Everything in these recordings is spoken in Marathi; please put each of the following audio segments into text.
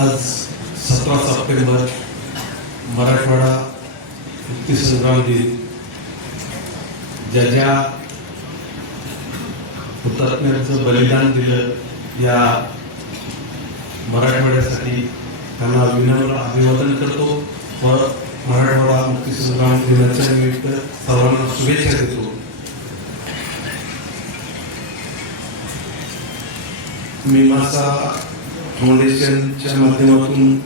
आज सतरा सप्टेंबर मराठवाडा मुक्तीसंग्राम दिन ज्या ज्या हुतात्म्यांचं बलिदान दिलं या मराठवाड्यासाठी त्यांना विनम्र अभिवादन करतो व मराठवाडा मुक्तीसंग्राम दिनाच्या निमित्त सर्वांना शुभेच्छा देतो. मी माझा फाउंडेशनच्या माध्यमातून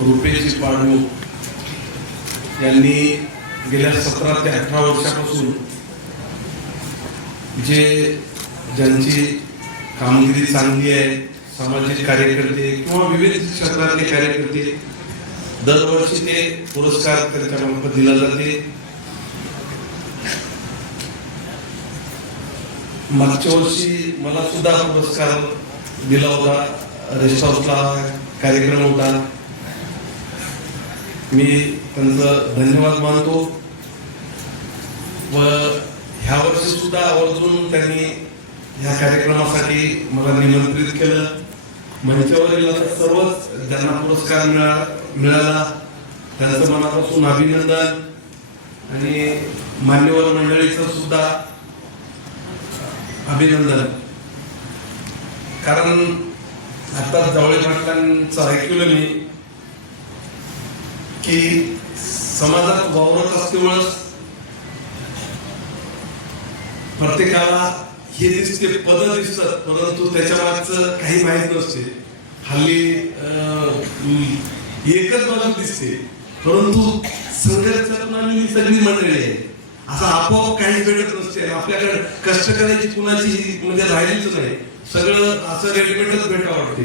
रुपेश पाडू यांनी गेल्या सतरा ते अठरा वर्षापासून जे ज्यांची कामगिरी चांगली आहे सामाजिक कार्यकर्ते किंवा विविध क्षेत्रातले कार्यकर्ते दरवर्षी ते पुरस्कार त्यांच्या मार्फत दिला जाते मागच्या वर्षी मला सुद्धा पुरस्कार दिला होता रेस्ट हाऊसला कार्यक्रम होता. मी त्यांचं धन्यवाद मानतो. व ह्या वर्षी सुद्धा आवर्जून त्यांनी ह्या कार्यक्रमासाठी मला निमंत्रित केलं. मंचावरील सर्वच ज्यांना पुरस्कार मिळा मिळाला त्यांचं मनापासून अभिनंदन. आणि मान्यवर मंडळीचं सुद्धा अभिनंदन. कारण आता जवळ म्हटल्यांचं ऐकलं मी की समाजात वावरत असल्यामुळं प्रत्येकाला हे दिसते पद दिसतात परंतु त्याच्या मागचं काही माहीत नसते. हल्ली अं, एकच बाजू दिसते. परंतु संघर्षातून सगळी मंडळी आहे. असं आपोआप काही घडत नसते. आपल्याकडे कष्ट करायची कुणाची म्हणजे राहिलीच नाही. सगळं असं रेडीमेडच भेटा वाटते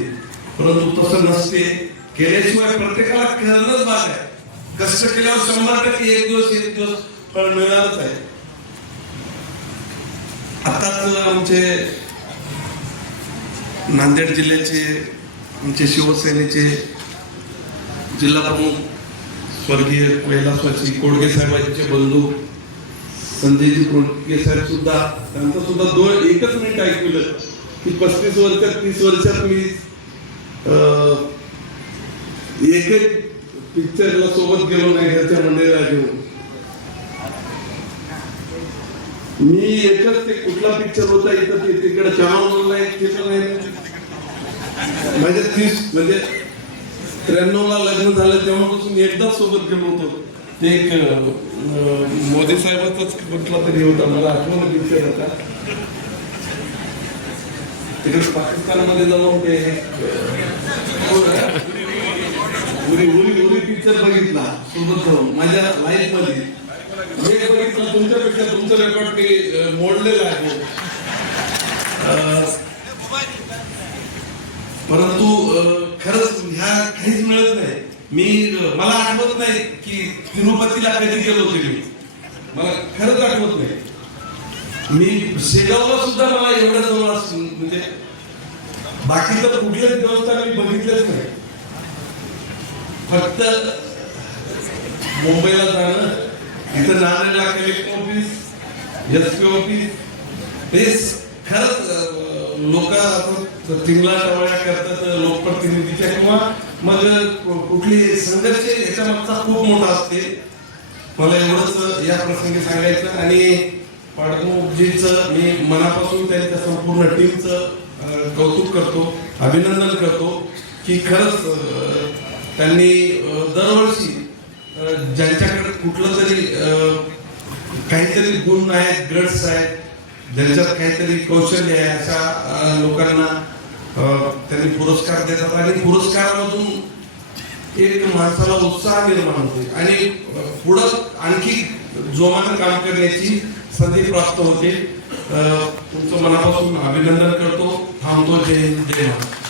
परंतु तसं नसते. केल्याशिवाय प्रत्येकाला करणंच भाग आहे. कष्ट केल्यावर शंभर टक्के एक दिवस एक दिवस फळ मिळणारच आहे. आताच आमचे नांदेड जिल्ह्याचे आमचे शिवसेनेचे जिल्हा प्रमुख स्वर्गीय कैलासवासी कोडगे साहेबांचे बंधू संजयजी कोडगे साहेब सुद्धा त्यांचं सुद्धा दोन एकच मिनिट ऐकलं की पस्तीस वर्षात तीस वर्षात मी अं, एक पिक्चरला सोबत गेलो नाही घरच्या मंडळीला घेऊन मी एकच ते कुठला पिक्चर होता इथं तिकडे तिकडे चव्हाणला एक केलं नाही. म्हणजे तीस म्हणजे त्र्याण्णव ला लग्न झालं तेव्हापासून एकदाच सोबत गेलो होतो. ते एक मोदी साहेबाचाच कुठला तरी होता मला आठवण पिक्चर होता तिकडे पाकिस्तानमध्ये जाऊन ते उरी उरी उरी पिक्चर बघितला. सोबत जाऊन. माझ्या लाईफमध्ये. हे बघितलं तुमच्यापेक्षा तुमचं रेकॉर्ड मी मोडलेलं आहे. परंतु खरंच ह्या काहीच मिळत नाही. मी मला आठवत नाही की तिरुपतीला कधी गेलो होतो मी. मला खरंच आठवत नाही. मी शेगावला सुद्धा मला एवढं जवळ असून म्हणजे बाकीचं तर कुठलेच देवस्थान मी बघितलेच नाही. फक्त मुंबईला जाणं इथं नांदेडला collector office S P office हे खरंच लोक तिंगला टवळ्या करतात लोकप्रतिनिधीच्या किंवा मग कुठली संघर्ष याच्यामागचा खूप मोठा असते. मला एवढंच या प्रसंगी सांगायचं आणि पाडगोजीचं मी मनापासून त्यांच्या संपूर्ण टीमचं कौतुक करतो अभिनंदन करतो की खरंच त्यांनी दरवर्षी ज्यांच्याकडे कुठलं तरी काहीतरी गुण आहेत ग्रड्स आहेत ज्यांच्यात काहीतरी कौशल्य आहे अशा लोकांना त्यांनी पुरस्कार देतात आणि पुरस्कारामधून एक माणसाला उत्साह निर्माण होते. आणि पुढं आणखी जोमानं काम करण्याची संधी प्राप्त होते अं, तुमचं मनापासून अभिनंदन करतो. थांबतो जय जय महाराज